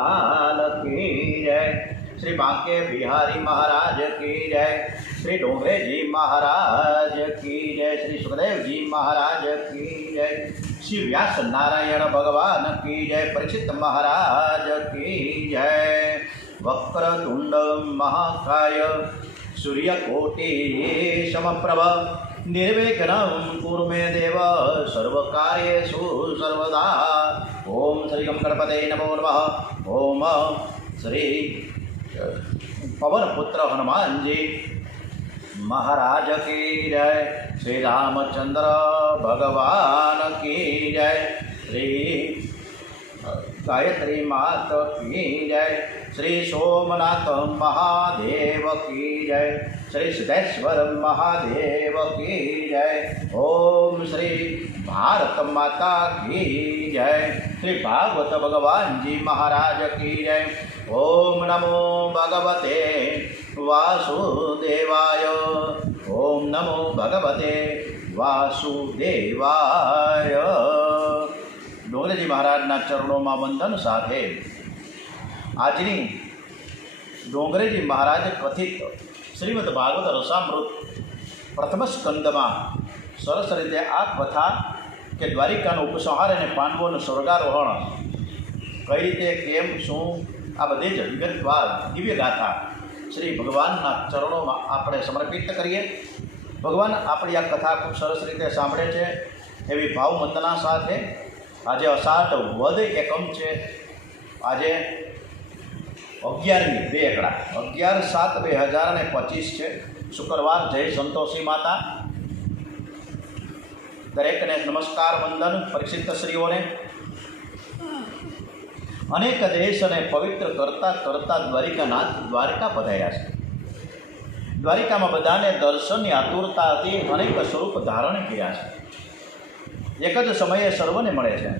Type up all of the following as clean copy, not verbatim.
लाल की जय। श्री बांके बिहारी महाराज की जय। श्री डोंगरे जी महाराज की जय। श्री सुखदेव जी महाराज की जय। श्री व्यास नारायण भगवान की जय। परीक्षित महाराज की जय। वक्रतुंड महाकाय सूर्यकोटि समप्रभ निर्विघ्नं कुरु मे देव सर्वकार्येषु सर्वदा। ओम श्री गणपते नमो नमः। ओम श्री पवनपुत्र हनुमान जी महाराज की जय। श्री रामचंद्र भगवान की जय। श्री गायत्री मात की जय। श्री सोमनाथ महादेव की जय। श्री सिद्धेश्वर महादेव की जय। ओम श्री भारत माता की जय। श्री भागवत भगवान जी महाराज की जय। ओम नमो भगवते वासुदेवाय। ओम नमो भगवते वासुदेवाय। ડોંગરેજી મહારાજના ચરણોમાં વંદન સાથે આજની ડોંગરેજી મહારાજે કથિત શ્રીમદ ભાગવત રસામૃત પ્રથમ સ્કંદમાં સરસ રીતે આ કથા કે દ્વારિકાનો ઉપસંહાર અને પાંડવોનું સ્વર્ગારોહણ કઈ રીતે કેમ શું આ બધી જ વિગતવાર દિવ્ય ગાથા શ્રી ભગવાનના ચરણોમાં આપણે સમર્પિત કરીએ। ભગવાન આપણી આ કથા ખૂબ સરસ રીતે સાંભળે છે એવી ભાવવંદના સાથે આજે અષાઢ વદ એકમ છે। આજે 11મી 2 એકડા 11/7/2025 છે શુક્રવાર। જય સંતોષી માતા। દરેકને નમસ્કાર વંદન। પરીક્ષિત શ્રીઓને અનેક દેશ અને પવિત્ર કરતા કરતા દ્વારિકાનાથ દ્વારકા પધાર્યા છે। દ્વારિકામાં બધાને દર્શનની આતુરતા હતી। અનેક સ્વરૂપ ધારણ કર્યા છે। એક જ સમયે સર્વને મળે છે,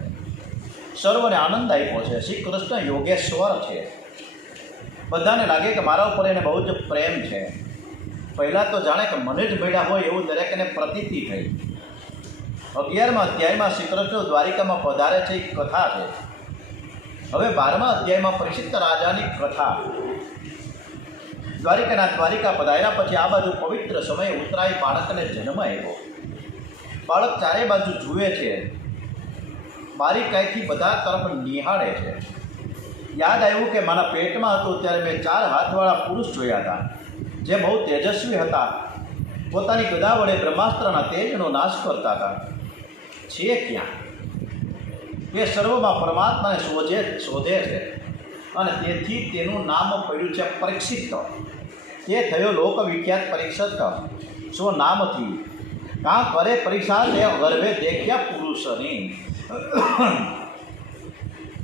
સર્વને આનંદ આપ્યો છે। શ્રી કૃષ્ણ યોગેશ્વર છે। બધાને લાગે કે મારા ઉપર એને બહુ જ પ્રેમ છે। પહેલાં તો જાણે કે મને જ મળ્યા હોય એવું દરેકને પ્રતીતિ થઈ। 11મા અધ્યાયમાં શ્રી કૃષ્ણ દ્વારિકામાં પધારે છે એ કથા છે। હવે 12મા અધ્યાયમાં પરીક્ષિત રાજાની કથા। દ્વારિકા પધાર્યા પછી આ બાજુ પવિત્ર સમયે ઉતરાઈ બાળકને જન્મ આવ્યો। બાળક ચારે બાજુ જુએ છે, બારીકાઈથી બધા તરફ નિહાળે છે। યાદ આવ્યું કે મારા પેટમાં હતું ત્યારે મેં 4 હાથવાળા પુરુષ જોયા હતા જે બહુ તેજસ્વી હતા। પોતાની ગદા વડે બ્રહ્માસ્ત્રના તેજનો નાશ કરતા હતા। છે ક્યાં? એ સર્વમાં પરમાત્માને શોધે છે અને તેથી તેનું નામ પડ્યું છે પરીક્ષિત। તે થયો લોકવિખ્યાત પરીક્ષિત સ્વ નામથી। કાં કરે પરીક્ષા તે ગર્ભે દેખ્યા પુરુષની।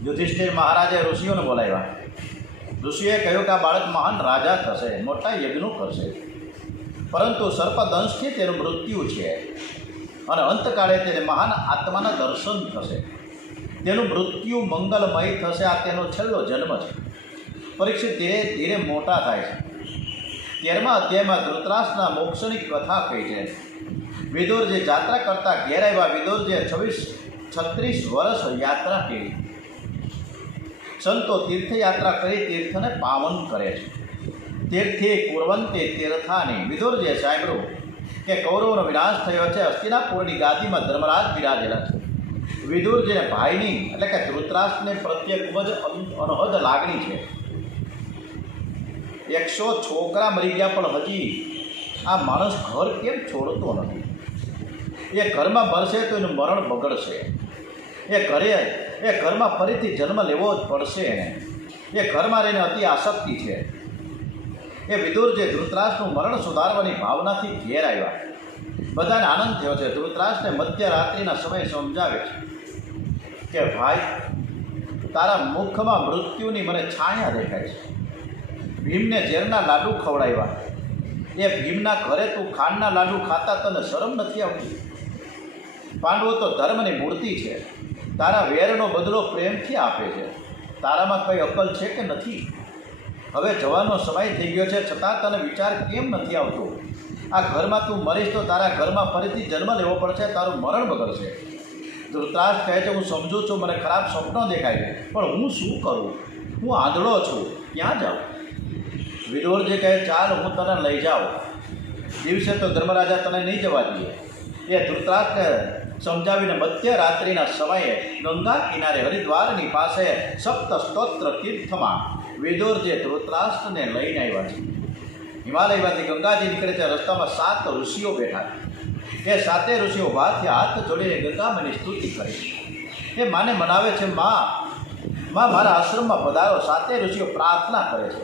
યુધિષ્ઠિર મહારાજે ઋષિઓને બોલાવ્યા। ઋષિએ કહ્યું કે આ બાળક મહાન રાજા થશે, મોટા યજ્ઞો કરશે, પરંતુ સર્પદંશથી તેનું મૃત્યુ છે અને અંતકાળે તેને મહાન આત્માના દર્શન થશે। તેનું મૃત્યુ મંગલમય થશે। આ તેનો છેલ્લો જન્મ છે। પરીક્ષિત ધીરે ધીરે મોટા થાય છે। 13મા અધ્યાયમાં ધૃતરાષ્ટ્રના મોક્ષની કથા કહી છે। વિદુરજી જાત્રા કરતા ઘેર આવ્યા। વિદુરજીએ 36 વર્ષ યાત્રા કરી। સંતો તીર્થયાત્રા કરી તીર્થને પાવન કરે છે। તીર્થે કુર્વંતે તીર્થાની। વિદુરજીએ સાંભળ્યું કે કૌરવનો વિનાશ થયો છે। હસ્તિનાપુરની ગાદીમાં ધર્મરાજ બિરાજેલા છે। વિદુરજીને ભાઈની એટલે કે ધૃતરાષ્ટ્રને પ્રત્યે ખૂબ જ અનહદ લાગણી છે। 100 છોકરા મરી ગયા પણ હજી આ માણસ ઘર કેમ છોડતો નથી? એ ઘરમાં મરશે તો એનું મરણ બગડશે। એ ઘરમાં ફરીથી જન્મ લેવો જ પડશે એને। એ ઘરમાં રહીને અતિ આસક્તિ છે। એ વિદુર જે ધૃતરાષ્ટ્રનું મરણ સુધારવાની ભાવનાથી ઘેર આવ્યા। બધાને આનંદ થયો છે। ધૃતરાષ્ટ્રને મધ્યરાત્રિના સમયે સમજાવે છે કે ભાઈ, તારા મુખમાં મૃત્યુની મને છાયા દેખાય છે। ભીમને ઝેરના લાડુ ખવડાવ્યા। એ ભીમના ઘરે તું ખાંડના લાડુ ખાતા તને શરમ નથી આવતી? પાંડવો તો ધર્મની મૂર્તિ છે। તારા વેરનો બદલો પ્રેમથી આપે છે। તારામાં કંઈ અકલ છે કે નથી? હવે જવાનો સમય થઈ ગયો છે, છતાં તને વિચાર કેમ નથી આવતો? આ ઘરમાં તું મરીશ તો તારા ઘરમાં ફરીથી જન્મ લેવો પડશે, તારું મરણ બગડશે। ધૃતરાષ્ટ્ર કહે છે, હું સમજું છું, મને ખરાબ સ્વપ્નો દેખાય છે, પણ હું શું કરું? હું આંધળો છું, ક્યાં જાઉં? વિદુરજી કહે, ચાલ હું તને લઈ જાઉં. દિવસે તો ધર્મરાજા તને નહીં જવા દે. એ ધૃતરાષ્ટ્ર સમજાવીને મધ્યરાત્રિના સમયે ગંગા કિનારે હરિદ્વારની પાસે સપ્ત સ્તોત્ર તીર્થમાં વિદુરજી ધૃતરાષ્ટ્રને લઈને આવ્યા છે. હિમાલયમાંથી ગંગાજી નીકળે છે. રસ્તામાં 7 ઋષિઓ બેઠા છે. એ 7 ઋષિઓ ભાથી હાથ જોડીને ગંગામાની સ્તુતિ કરે છે. એ માને મનાવે છે, માં મારા આશ્રમમાં પધારો. 7 ઋષિઓ પ્રાર્થના કરે છે.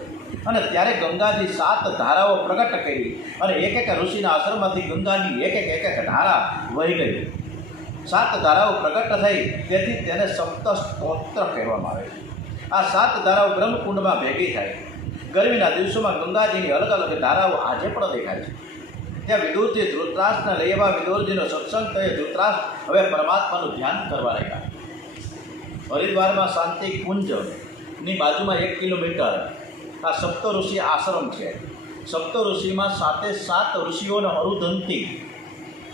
અને ત્યારે ગંગાજી 7 ધારાઓ પ્રગટ કરી અને એક ઋષિના આશ્રમમાંથી ગંગાની એક ધારા વહી ગઈ. 7 ધારાઓ પ્રગટ થઈ, તેથી તેને સપ્ત સ્તોત્ર કહેવામાં આવે છે. આ 7 ધારાઓ બ્રહ્મકુંડમાં ભેગી થાય. ગરમીના દિવસોમાં ગંગાજીની અલગ અલગ ધારાઓ આજે પણ દેખાય છે. ત્યાં વિદુરજી ધૃતરાષ્ટ્રને લઈ આવ્યા. વિદુરજીનો સત્સંગ થયે ધૃતરાષ્ટ્ર હવે પરમાત્માનું ધ્યાન કરવા લાગ્યા. હરિદ્વારમાં શાંતિ કુંજની બાજુમાં 1 કિલોમીટર આ સપ્ત ઋષિ આશ્રમ છે. સપ્ત ઋષિમાં 7 ઋષિઓને અરુધંતી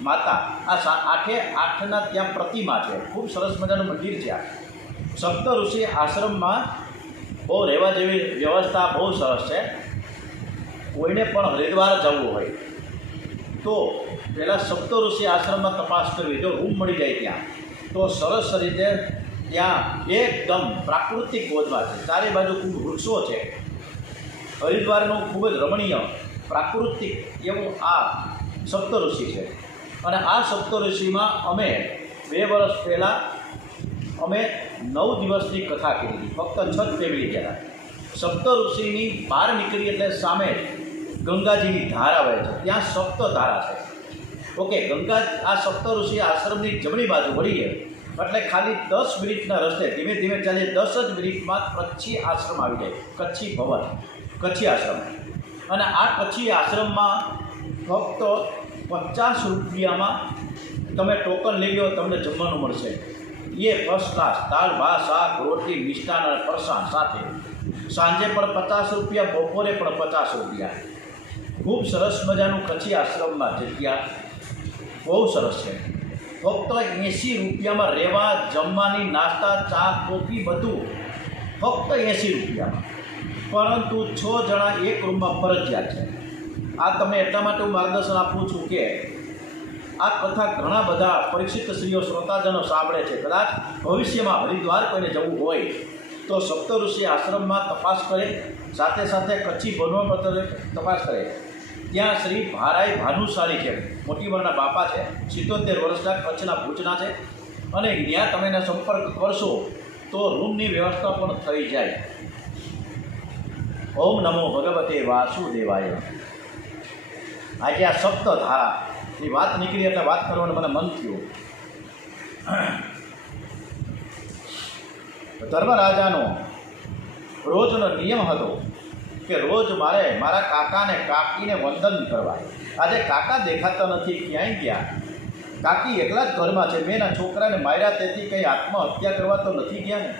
માતા આ 8 ત્યાં પ્રતિમા છે. ખૂબ સરસ મજાનું મંદિર છે. આ સપ્ત ઋષિ આશ્રમમાં બહુ રહેવા જેવી વ્યવસ્થા બહુ સરસ છે. કોઈને પણ હરિદ્વાર જવું હોય તો પહેલાં સપ્ત ઋષિ આશ્રમમાં તપાસ કરવી. જો રૂમ મળી જાય ત્યાં તો સરસ રીતે ત્યાં એકદમ પ્રાકૃતિક ગોદમાં છે. ચારે બાજુ ખૂબ વૃક્ષો છે. હરિદ્વારનું ખૂબ જ રમણીય પ્રાકૃતિક એવું આ સપ્તઋષિ છે. અને આ સપ્તઋષિમાં અમે 2 વર્ષ પહેલાં અમે 9 દિવસની કથા કરી હતી. ફક્ત 6 ફેમિલી ગયા. સપ્તઋષિની બહાર નીકળી એટલે સામે ગંગાજીની ધારા વહે છે. ત્યાં સપ્ત ધારા છે. ઓકે, આ સપ્તઋષિ આશ્રમની જમણી બાજુ વળીએ એટલે ખાલી 10 મિનિટના રસ્તે ધીમે ધીમે ચાલીએ. 10 જ મિનિટમાં કચ્છી આશ્રમ આવી જાય. કચ્છી ભવન, કચ્છી આશ્રમ. અને આ કચ્છી આશ્રમમાં ફક્ત 50 રૂપિયામાં તમે ટોકન લઈ લો, તમને જમવાનું મળશે. એ ફર્સ્ટ ક્લાસ દાળ ભાત શાક રોટલી મિષ્ટાન અને ફરસાણ સાથે. સાંજે પણ 50 રૂપિયા, બપોરે પણ 50 રૂપિયા. ખૂબ સરસ મજાનું કચ્છી આશ્રમમાં જગ્યા બહુ સરસ છે. ફક્ત 80 રૂપિયામાં રહેવા, જમવાની, નાસ્તા, ચા, કોફી બધું ફક્ત 80 રૂપિયામાં. પરંતુ 6 જણા એક રૂમમાં ફરજિયાત છે. આ તમને એટલા માટે હું માર્ગદર્શન આપું છું કે આ કથા ઘણા બધા પરિચિત સ્ત્રીઓ શ્રોતાજનો સાંભળે છે. કદાચ ભવિષ્યમાં હરિદ્વાર કોઈને જવું હોય તો સપ્તઋષિ આશ્રમમાં તપાસ કરે, સાથે સાથે કચ્છી ભવન પર તપાસ કરે. ત્યાં શ્રી ભારાઈ ભાનુશાળી છે, મોટી ઉંમરના બાપા છે, 77 વર્ષના, કચ્છના ભુજના છે. અને ત્યાં તમે એને સંપર્ક કરશો તો રૂમની વ્યવસ્થા પણ થઈ જાય. ઓમ નમો ભગવતે વાસુદેવાય. આજે આ સપ્તધારાની વાત નીકળી એટલે વાત કરવાનું મને મન થયું. ધર્મરાજાનો રોજનો નિયમ હતો કે રોજ મારે મારા કાકાને કાકીને વંદન કરવા. આજે કાકા દેખાતા નથી, ક્યાંય ગયા. કાકી એકલા જ ઘરમાં છે. મેં એના છોકરાને માર્યા, તેથી કંઈ આત્મહત્યા કરવા તો નથી ગયા ને.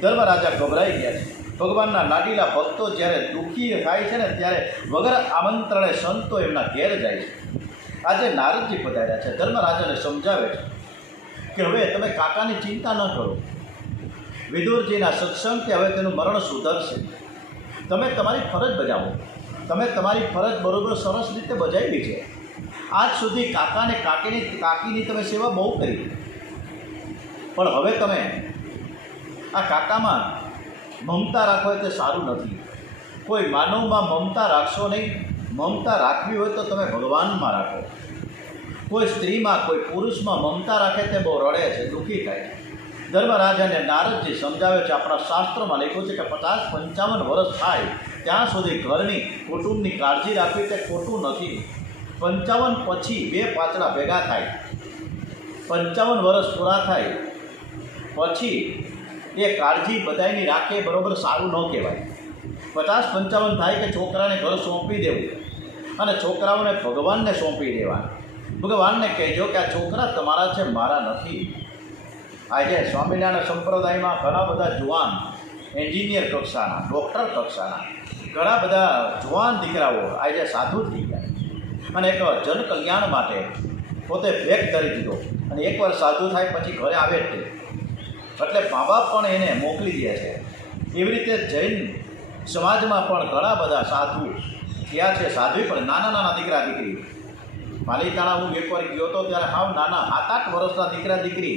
ધર્મરાજા ગભરાઈ ગયા છે. ભગવાનના લાડીલા ભક્તો જ્યારે દુઃખી થાય છે ને ત્યારે વગર આમંત્રણે સંતો એમના ઘેર જાય છે. આજે નારદજી પધાર્યા છે. ધર્મરાજાને સમજાવે છે કે હવે તમે કાકાની ચિંતા ન કરો. વિદુરજીના સત્સંગથી હવે તેનું મરણ સુધરશે. તમે તમારી ફરજ બજાવો. તમે તમારી ફરજ બરોબર સરસ રીતે બજાવી છે. આજ સુધી કાકાને કાકીની તમે સેવા બહુ કરી, પણ હવે તમે આ કાકામાં મમતા રાખો તે સારું નથી. કોઈ માનવમાં મમતા રાખશો નહીં. મમતા રાખવી હોય તો તમે ભગવાનમાં રાખો. કોઈ સ્ત્રીમાં, કોઈ પુરુષમાં મમતા રાખે તે બહુ રડે છે, દુઃખી થાય. ધર્મરાજાને નારદજી સમજાવે છે. આપણા શાસ્ત્રોમાં લખ્યું છે કે 50-55 વર્ષ થાય ત્યાં સુધી ઘરની કુટુંબની કાળજી રાખવી તે ખોટું નથી. 55 પછી 2 પાતળા ભેગા થાય. 55 વર્ષ પૂરા થાય પછી એ કાળજી બધાની રાખે બરાબર સારું ન કહેવાય. 50-55 થાય કે છોકરાને ઘર સોંપી દેવું અને છોકરાઓને ભગવાનને સોંપી દેવા. ભગવાનને કહેજો કે આ છોકરા તમારા છે, મારા નથી. આજે સ્વામિનારાયણ સંપ્રદાયમાં ઘણા બધા જુવાન એન્જિનિયર કક્ષાના, ડૉક્ટર કક્ષાના ઘણા બધા જુવાન દીકરાઓ આજે સાધુ થઈ ગયા અને એક જનકલ્યાણ માટે પોતે ભેગ ધરી દીધો. અને એકવાર સાધુ થાય પછી ઘરે આવે જ નહીં. એટલે મા બાપ પણ એને મોકલી દે છે એવી રીતે જૈન સમાજમાં પણ ઘણા બધા સાધુ થયા છે. સાધુ પણ નાના નાના દીકરા દીકરી, પાલીતાણા હું એકવાર ગયો હતો ત્યારે હાવ નાના 7-8 વર્ષના દીકરા દીકરી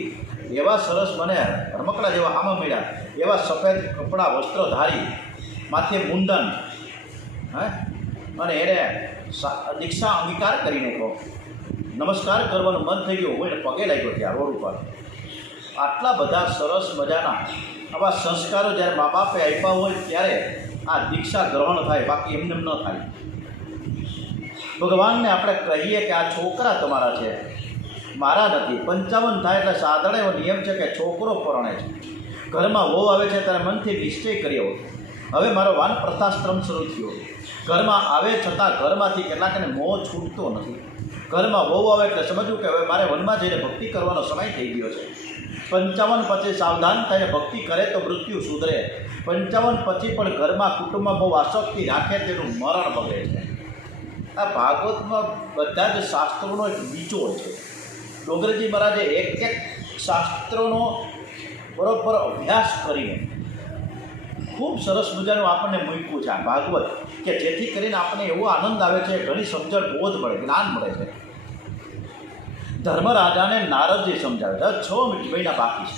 એવા સરસ મને રમકડા જેવા હામા મળ્યા, એવા સફેદ કપડાં વસ્ત્રધારી, માથે મુંડન, અને એને દીક્ષા અંગીકાર કરીને કહો, નમસ્કાર કરવાનું મન થઈ ગયું, હું એને પગે લાગ્યો ત્યાં રોડ ઉપર. આટલા બધા સરસ મજાના આવા સંસ્કારો જ્યારે મા બાપે આપ્યા હોય ત્યારે આ દીક્ષા ગ્રહણ થાય, બાકી એમને ન થાય. ભગવાનને આપણે કહીએ કે આ છોકરા તમારા છે, મારા નથી. 55 થાય એટલે સાધારણ એવો નિયમ છે કે છોકરો પરણે છે. ઘરમાં વહુ આવે છે ત્યારે મનથી નિશ્ચય કર્યો, હવે મારો વાન પ્રથાશ્રમ શરૂ થયો. ઘરમાં આવે છતાં ઘરમાંથી કેટલાકને મોહ છૂટતો નથી. ઘરમાં વહુ આવે એટલે સમજવું કે હવે મારે વનમાં જઈને ભક્તિ કરવાનો સમય થઈ ગયો છે. 55 પછી સાવધાન થઈને ભક્તિ કરે તો મૃત્યુ સુધરે. 55 પછી પણ ઘરમાં કુટુંબમાં બહુ આસક્તિ રાખે તેનું મરણ બગડે છે. આ ભાગવતમાં બધા જ શાસ્ત્રોનો એક બીચોડ છે. ડોંગરજી મહારાજે એક શાસ્ત્રોનો બરોબર અભ્યાસ કરીને ખૂબ સરસ મજાનું આપણને મૂક્યું છે આ ભાગવત, કે જેથી કરીને આપણને એવો આનંદ આવે છે, ઘણી સમજણ, બોધ મળે, જ્ઞાન મળે છે. ધર્મરાજાને નારદજી સમજાવે છે, 6 મહિના બાકી છે,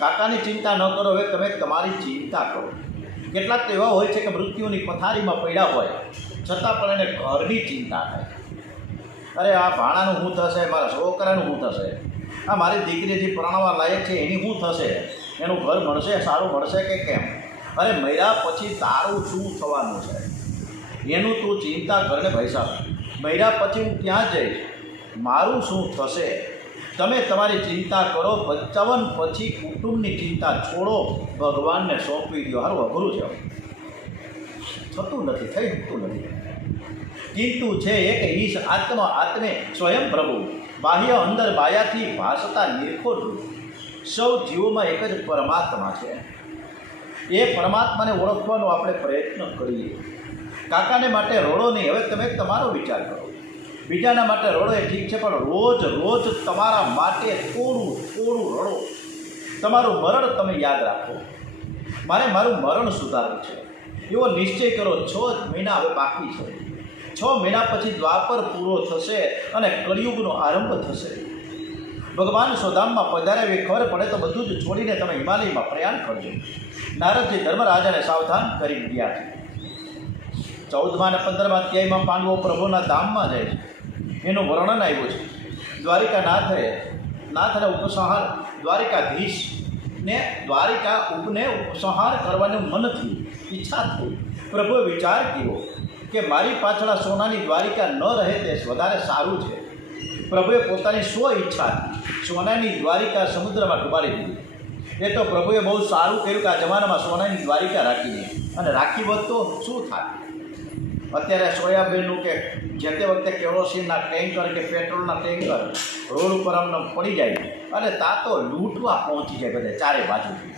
કાકાની ચિંતા ન કરો, હવે તમે તમારી ચિંતા કરો. કેટલાક તો એવા હોય છે કે મૃત્યુની પથારીમાં પડ્યા હોય છતાં પણ એને ઘરની ચિંતા થાય. અરે આ ભાણાનું શું થશે, મારા છોકરાનું શું થશે, આ મારી દીકરી જે પરણવા લાયક છે એની શું થશે, એનું ઘર મળશે, સારું મળશે કે કેમ? અરે મર્યા પછી તારું શું થવાનું છે એનું તું ચિંતા કરને ભાઈ સાહેબ. મર્યા પછી હું ક્યાં જઈશ, મારું શું થશે, તમે તમારી ચિંતા કરો. 55 પછી કુટુંબની ચિંતા છોડો, ભગવાનને સોંપી દો. સારું અઘરું છે, થતું નથી, થઈ શકતું નથી. કિંતુ છે એક ઈશ આત્મે સ્વયં પ્રભુ, બાહ્ય અંદર બાયાથી ભાસતા નિર્ખોટ રૂપ. સૌ જીવોમાં એક જ પરમાત્મા છે. એ પરમાત્માને ઓળખવાનો આપણે પ્રયત્ન કરીએ. કાકાને માટે રડો નહીં, હવે તમે તમારો વિચાર કરો. બીજાના માટે રડો એ ઠીક છે, પણ રોજ રોજ તમારા માટે થોડું થોડું રડો. તમારું મરણ તમે યાદ રાખો, મારે મારું મરણ સુધારવું છે એવો નિશ્ચય કરો. 6 મહિના હવે બાકી છે. 6 મહિના પછી દ્વાપર પૂરો થશે અને કળિયુગનો આરંભ થશે. ભગવાન સ્વધામમાં પધારે એવી ખબર પડે તો બધું જ છોડીને તમે હિમાલયમાં પ્રયાણ કરજો. નારદજી ધર્મરાજાને સાવધાન કરી ગયા છે. 14મા અને 15મા અધ્યાયમાં પાંડવો પ્રભુના ધામમાં જાય છે, એનું વર્ણન આવ્યું છે. નાથને ઉપસંહાર, દ્વારિકાધીશને ઉપને ઉપસંહાર કરવાનું મન થયું, ઈચ્છા થઈ. પ્રભુએ વિચાર કર્યો કે મારી પાછળ સોનાની દ્વારિકા ન રહે તે વધારે સારું છે. પ્રભુએ પોતાની ઈચ્છા સોનાની દ્વારિકા સમુદ્રમાં ડૂબાડી દીધી. એ તો પ્રભુએ બહુ સારું કર્યું કે આ જમાનામાં સોનાની દ્વારિકા રાખી દે, અને રાખી હોત તો શું થાય? અત્યારે સોયાબીનનું કે જે તે વખતે કેરોસીનના ટેન્કર કે પેટ્રોલના ટેન્કર રોડ ઉપર અમને પડી જાય અને તા તો લૂંટવા પહોંચી જાય બધે ચારે બાજુથી.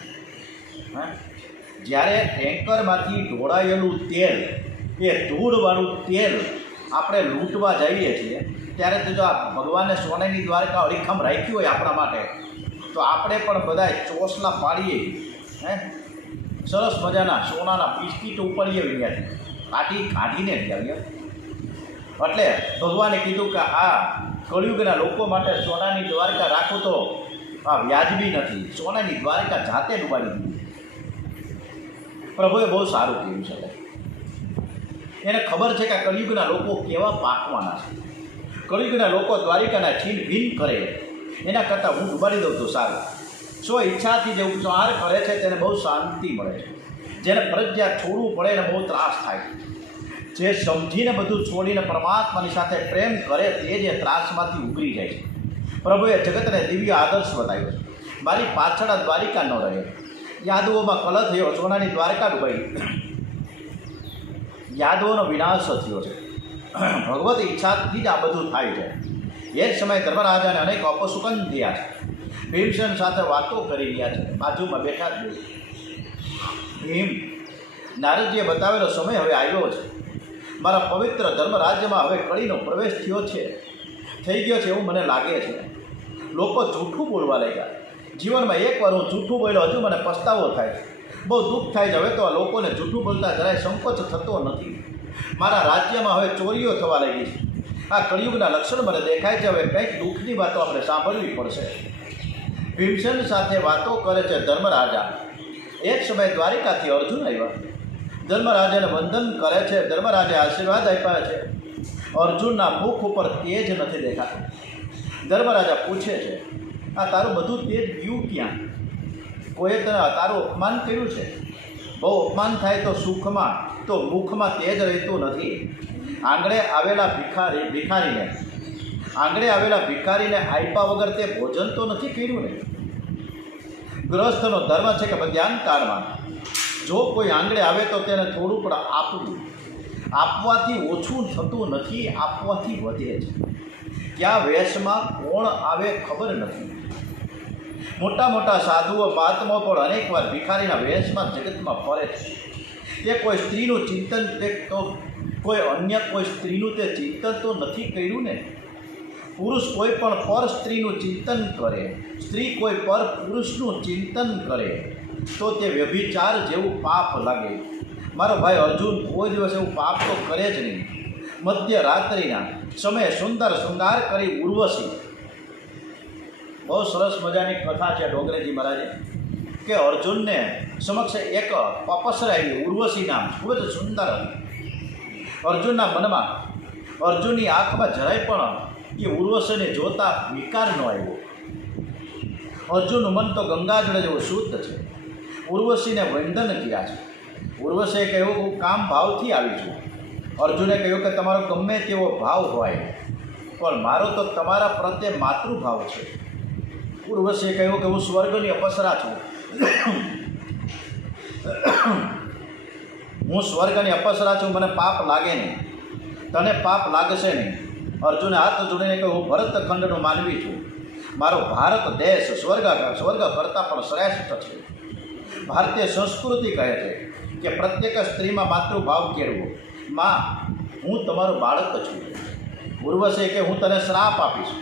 જ્યારે ટેન્કરમાંથી ઢોળાયેલું તેલ, એ ધૂળવાળું તેલ આપણે લૂંટવા જઈએ છીએ, ત્યારે તો જો આ ભગવાનને સોનાની દ્વારકા અડીખમ રાખી હોય આપણા માટે, તો આપણે પણ બધા ચોસલા પાડીએ, સરસ મજાના સોનાના બિસ્કીટ ઉપાડીએ ત્યાંથી કાઢીને જ આવીએ. એટલે ભગવાને કીધું કે આ કળિયુગના લોકો માટે સોનાની દ્વારકા રાખવું તો આ વ્યાજબી નથી. સોનાની દ્વારકા જાતે ડૂબાડી દીધી. પ્રભુએ બહુ સારું કહ્યું છે. એને ખબર છે કે આ કળિયુગના લોકો કેવા પાકવાના છે. કળિયુગના લોકો દ્વારિકાના છીન ભીન કરે એના કરતાં હું ડૂબાડી દઉં તો સારું. ઈચ્છાથી જે ઉપસંહાર કરે છે તેને બહુ શાંતિ મળે છે. જેને ફરજિયાત છોડવું પડે એને બહુ ત્રાસ થાય. જે સમજીને બધું છોડીને પરમાત્માની સાથે પ્રેમ કરે તે જે ત્રાસમાંથી ઉગરી જાય છે. પ્રભુએ જગતને દિવ્ય આદર્શ બતાવ્યો છે. મારી પાછળ દ્વારિકા ન રહે. યાદવોમાં કલહ થયો, સોનાની દ્વારકા ડૂબાઈ, યાદવોનો વિનાશ થયો છે. ભગવત ઈચ્છાથી જ આ બધું થાય છે. એ જ સમયે ધર્મરાજાને અનેક અપશુકન થયા છે. ભીમસેન સાથે વાતો કરી રહ્યા છે, બાજુમાં બેઠા જ ભીમ, નારદજીએ બતાવેલો સમય હવે આવ્યો છે. મારા પવિત્ર ધર્મ રાજ્યમાં હવે કળીનો પ્રવેશ થઈ ગયો છે એવું મને લાગે છે. લોકો જૂઠું બોલવા લાગ્યા. જીવનમાં એકવાર હું જૂઠું બોલ્યો, હજુ મને પસ્તાવો થાય. બહુ દુઃખ થાય છે. હવે તો આ લોકોને જૂઠું બોલતા જરાય સંકોચ થતો નથી. મારા રાજ્યમાં હવે ચોરીઓ થવા લાગી છે. આ કળિયુગના લક્ષણ મને દેખાય છે. હવે કંઈક દુઃખની વાતો આપણે સાંભળવી પડશે. ભીમસેન સાથે વાતો કરે છે ધર્મરાજા. એક સમય દ્વારિકાથી અર્જુન આવ્યા. ધર્મરાજાને વંદન કરે છે. ધર્મરાજાએ આશીર્વાદ આપ્યા છે. અર્જુનના મુખ ઉપર તેજ નથી દેખાતું. ધર્મરાજા પૂછે છે, આ તારું બધું તેજ ગયું ક્યાં? કોઈએ તને તારું અપમાન કર્યું છે? બહુ અપમાન થાય તો સુખમાં તો મુખમાં તેજ રહેતું નથી. આંગણે આવેલા ભિખારીને આપ્યા વગર તે ભોજન તો નથી કર્યું ને. ગૃહસ્થનો ધર્મ છે કે મધ્યાહન કાળમાં જો કોઈ આંગણે આવે તો તેને થોડું પણ આપવું. આપવાથી ઓછું થતું નથી, આપવાથી વધે છે. ક્યાં વેશમાં કોણ આવે ખબર નથી. મોટા મોટા સાધુઓ મહાત્માઓ પણ અનેકવાર ભિખારીના વેશમાં જગતમાં ફરે છે. તે કોઈ સ્ત્રીનું ચિંતન કોઈ અન્ય કોઈ સ્ત્રીનું તે ચિંતન તો નથી કર્યું ને. પુરુષ કોઈ પણ પર સ્ત્રીનું ચિંતન કરે, સ્ત્રી કોઈ પર પુરુષનું ચિંતન કરે તો તે વ્યભિચાર જેવું પાપ લાગે. મારો ભાઈ અર્જુન કોઈ દિવસ એવું પાપ તો કરે જ નહીં. મધ્યરાત્રિના સમયે સુંદર શૃંગાર કરી ઉર્વશી, બહુ સરસ મજાની કથા છે ડોંગરેજી મહારાજે કે અર્જુનને સમક્ષ એક અપ્સરા આવી, ઉર્વશી નામ, ખૂબ જ સુંદર. અર્જુનના મનમાં, અર્જુનની આંખમાં જરાય પણ એ ઉર્વશીને જોતા વિકાર ન આવ્યો. અર્જુનનું મન તો ગંગાજળ જેવું શુદ્ધ છે. ઉર્વશીને વંદન કર્યા છે. ઉર્વશીએ કહ્યું હું કામ ભાવથી આવી છું. અર્જુને કહ્યું કે તમારો ગમે તેવો ભાવ હોય પણ મારો તો તમારા પ્રત્યે માતૃભાવ છે. ઉર્વશીએ કહ્યું કે હું સ્વર્ગની અપ્સરા છું. હું સ્વર્ગની અપ્સરા છું, મને પાપ લાગે નહીં, તને પાપ લાગશે નહીં. અર્જુને હાથ જોડીને કહ્યું હું ભરતખંડનો માનવી છું. મારો ભારત દેશ સ્વર્ગ કરતાં પણ શ્રેષ્ઠ છે. ભારતીય સંસ્કૃતિ કહે છે કે પ્રત્યેક સ્ત્રીમાં માતૃભાવ કેળવો. માં, હું તમારું બાળક છું. ઉર્વશીએ કે હું તને શ્રાપ આપીશ.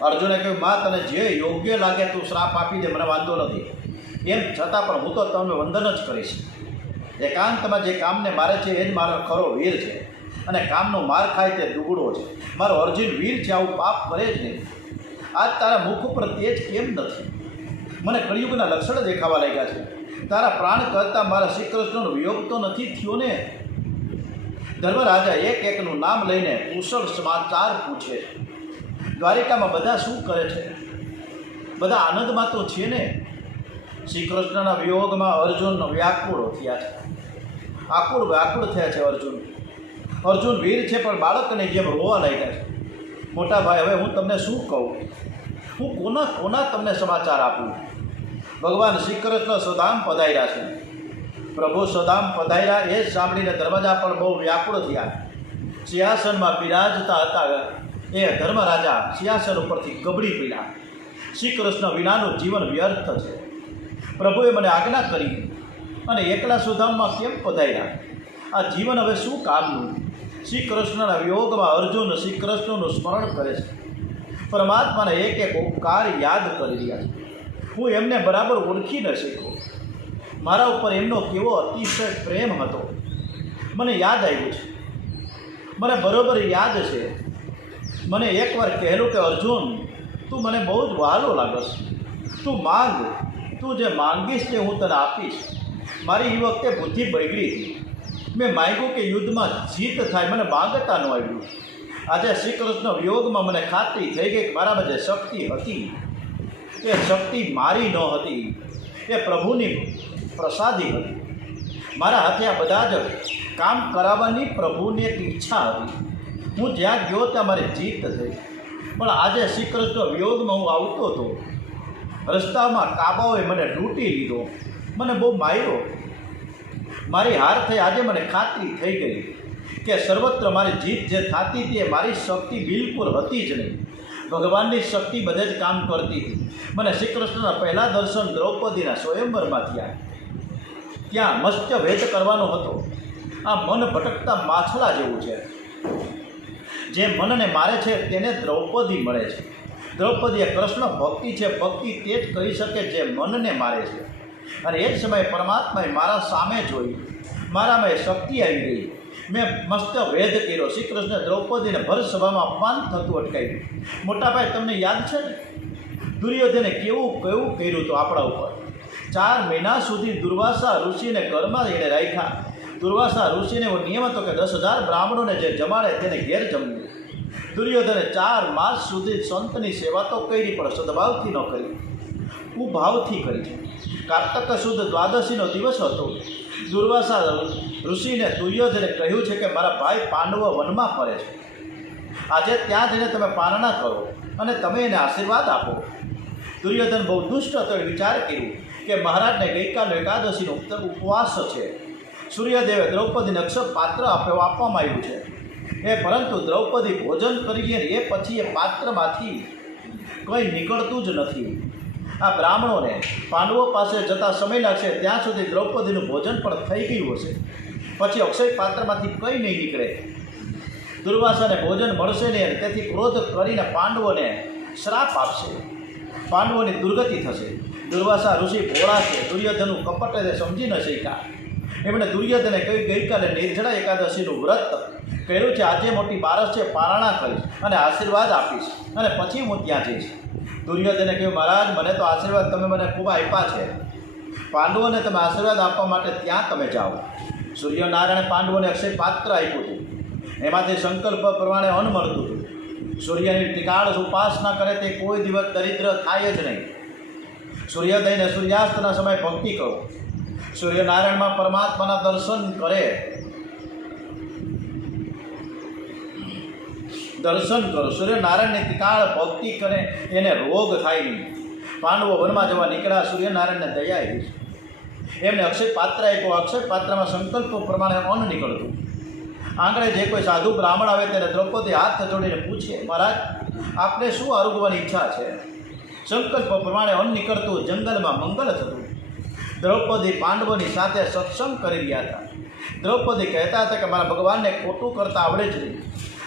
અર્જુને કહ્યું માં, તને જે યોગ્ય લાગે તું શ્રાપ આપી દે, મને વાંધો નથી. એમ છતાં પણ હું તો તમને વંદન જ કરીશ. એકાંતમાં જે કામને મારે છે એ જ મારો ખરો વીર છે, અને કામનો માર ખાય તે દુગડો છે. મારો અર્જુન વીર છે, આવું પાપ કરે જ નહીં. આજ તારા મુખ ઉપર તેજ કેમ નથી? મને કળિયુગના લક્ષણ દેખાવા લાગ્યા છે. તારા પ્રાણ કરતાં મારા શ્રી કૃષ્ણનો વિયોગ તો નથી થયો ને? ધર્મરાજા એક એકનું નામ લઈને કુશળ સમાચાર પૂછે છે. દ્વારિકામાં બધા શું કરે છે? બધા આનંદમાં તો છે ને? શ્રી કૃષ્ણના વિયોગમાં અર્જુન વ્યાકુળ થયા છે. વ્યાકુળ થયા છે અર્જુન વીર છે પણ બાળકની જેમ રોવા લાગ્યા છે. મોટા ભાઈ, હવે હું તમને શું કહું? હું કોના તમને સમાચાર આપું? ભગવાન શ્રી કૃષ્ણ સદામ પધાર્યા છે. પ્રભુ સદામ પધાર્યા એ સાંભળીને ધર્મરાજા પણ બહુ વ્યાકુળ થયા. સિંહાસનમાં બિરાજતા હતા એ ધર્મરાજા સિંહાસન ઉપરથી ગબડી પડ્યા. શ્રી કૃષ્ણ વિનાનું જીવન વ્યર્થ છે. પ્રભુએ મને આજ્ઞા કરી અને એકલા સુધામમાં કેમ પધાર્યા? આ જીવન હવે શું કામનું? શ્રી કૃષ્ણના વિયોગમાં અર્જુન શ્રી કૃષ્ણનું સ્મરણ કરે છે. પરમાત્માને એક એક ઉપકાર યાદ કરી રહ્યા છે. હું એમને બરાબર ઓળખી ન શક્યો. મારા ઉપર એમનો કેવો અતિશય પ્રેમ હતો. મને યાદ આવ્યું છે, મને બરોબર યાદ છે. મને એકવાર કહેલું કે અર્જુન, તું મને બહુ જ વહાલો લાગશ. તું માંગ, તું જે માંગીશ તે હું તને આપીશ. મારી એ વખતે બુદ્ધિ બગડી હતી. મેં માંગ્યું કે યુદ્ધમાં જીત થાય, મને માંગતા ન આવ્યું. આજે શ્રી કૃષ્ણ વિયોગમાં મને ખાતરી થઈ ગઈ કે મારામાં જે શક્તિ હતી એ શક્તિ મારી ન હતી, એ પ્રભુની પ્રસાદી હતી. મારા હાથે આ બધા જ કામ કરાવવાની પ્રભુની એક ઈચ્છા હતી. હું જ્યાં ગયો ત્યાં મારી જીત થઈ. પણ આજે શ્રી કૃષ્ણ વિયોગમાં હું આવતો હતો. રસ્તામાં કાબાઓએ મને લૂંટી લીધો, મને બહુ માર્યો. મારી હાર થઈ. આજે મને ખાતરી થઈ ગઈ કે સર્વત્ર મારી જીત જે થતી હતી એ મારી શક્તિ બિલકુલ હતી જ નહીં. ભગવાનની શક્તિ બધે જ કામ કરતી હતી. મને શ્રી કૃષ્ણના પહેલાં દર્શન દ્રૌપદીના સ્વયંવરમાં થયા. ત્યાં મત્સ્ય ભેદ કરવાનો હતો. આ મન ભટકતા માછલા જેવું છે. જે મનને મારે છે તેને દ્રૌપદી મળે છે. દ્રૌપદી એ કૃષ્ણ ભક્તિ છે. ભક્તિ તે જ કરી શકે જે મનને મારે છે. અને એ જ સમયે પરમાત્માએ મારા સામે જોઈ, મારામાં એ શક્તિ આવી ગઈ. મેં મસ્ત વેદ કર્યો. શ્રી કૃષ્ણ દ્રૌપદીને ભર સભામાં અપમાન થતું અટકાવ્યું. મોટાભાઈ, તમને યાદ છે ને દુર્યોધને કેવું કેવું કર્યું હતું આપણા ઉપર? 4 મહિના સુધી દુર્વાસા ઋષિને ઘરમાં એણે રાખ્યા. દુર્વાસા ઋષિને એવો નિયમ હતો કે 10,000 બ્રાહ્મણોને જે જમાડે તેને ઘેર જમવું. દુર્યોધને 4 માસ સુધી સંતની સેવા તો કરી, પણ સદભાવથી ન કરી, કુભાવથી કરી. કાર્તક સુદ દ્વાદશીનો દિવસ હતો. દુર્વાસા ઋષિને દુર્યોધને કહ્યું છે કે મારા ભાઈ પાંડવો વનમાં ફરે છે. આજે ત્યાં જઈને તમે પારણા કરો અને તમે એને આશીર્વાદ આપો. દુર્યોધન બહુ દુષ્ટ હતો. એ વિચાર કર્યું કે મહારાજને ગઈકાલનો એકાદશીનો ઉપવાસ છે. સૂર્યદેવે દ્રૌપદીને અક્ષર પાત્ર આપવામાં આવ્યું છે. પરંતુ દ્રૌપદી ભોજન કરીએ એ પછી એ પાત્રમાંથી કંઈ નીકળતું જ નથી. આ બ્રાહ્મણોને પાંડવો પાસે જતા સમય લાગશે, ત્યાં સુધી દ્રૌપદીનું ભોજન પણ થઈ ગયું હશે. પછી અક્ષય પાત્રમાંથી કંઈ નહીં નીકળે. દુર્વાસાને ભોજન મળશે નહીં. તેથી ક્રોધ કરીને પાંડવોને શ્રાપ આપશે. પાંડવોની દુર્ગતિ થશે. દુર્વાસા ઋષિ ભોળા છે. દુર્યોધનનું કપટ એને સમજી ન શક્યા. એમણે દુર્યોધને કહ્યું ગઈકાલે નિર્જળા એકાદશીનું વ્રત કર્યું છે, આજે મોટી બારસ છે, પારણા કરીશ અને આશીર્વાદ આપીશ અને પછી હું ત્યાં જઈશ. દુર્યોધને કહ્યું મહારાજ, મને તો આશીર્વાદ તમે મને ખૂબ આપ્યા છે. પાંડવોને તમે આશીર્વાદ આપવા માટે ત્યાં તમે જાઓ. સૂર્યનારાયણે પાંડવોને અક્ષય પાત્ર આપ્યું હતું. એમાંથી સંકલ્પ પ્રમાણે અન્ન મળતું હતું. સૂર્યની ટીકાળ ઉપાસના કરે તે કોઈ દિવસ દરિદ્ર થાય જ નહીં. સૂર્યોદય અને સૂર્યાસ્તના સમયે ભક્તિ કરો. સૂર્યનારાયણમાં પરમાત્માના દર્શન કરો. સૂર્યનારાયણની તીકાળ ભક્તિ કરે, એને રોગ થાય નહીં. પાંડવો વનમાં જવા નીકળ્યા. સૂર્યનારાયણને દયા આવી. એમને અક્ષય પાત્ર આપ્યો. અક્ષય પાત્રમાં સંકલ્પ પ્રમાણે અન્ન નીકળતું. આંગણે જે કોઈ સાધુ બ્રાહ્મણ આવે તેને દ્રૌપદી હાથ જોડીને પૂછે, મહારાજ આપને શું આરોગવાની ઈચ્છા છે? સંકલ્પ પ્રમાણે અન્ન નીકળતું. જંગલમાં મંગલ થતું. દ્રૌપદી પાંડવોની સાથે સત્સંગ કરી રહ્યા હતા. દ્રૌપદી કહેતા હતા કે મારા ભગવાનને ખોટું કરતા આવડે જ નહીં.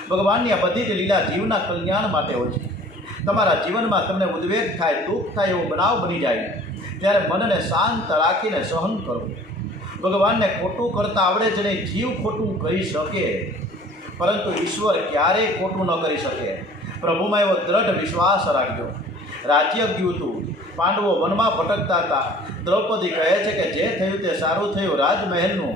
ભગવાનની આ બધી જ લીલા જીવના કલ્યાણ માટે હોય છે. તમારા જીવનમાં તમને ઉદ્વેગ થાય, દુઃખ થાય, એવો બનાવ બની જાય ત્યારે મનને શાંત રાખીને સહન કરો. ભગવાનને ખોટું કરતા આવડે જ નહીં. જીવ ખોટું કરી શકે, પરંતુ ઈશ્વર ક્યારેય ખોટું ન કરી શકે. પ્રભુમાં એવો દ્રઢ વિશ્વાસ રાખજો. રાજ્ય ગયું હતું. પાંડવો વનમાં ભટકતા હતા. દ્રૌપદી કહે છે કે જે થયું તે સારું થયું. રાજમહેલનું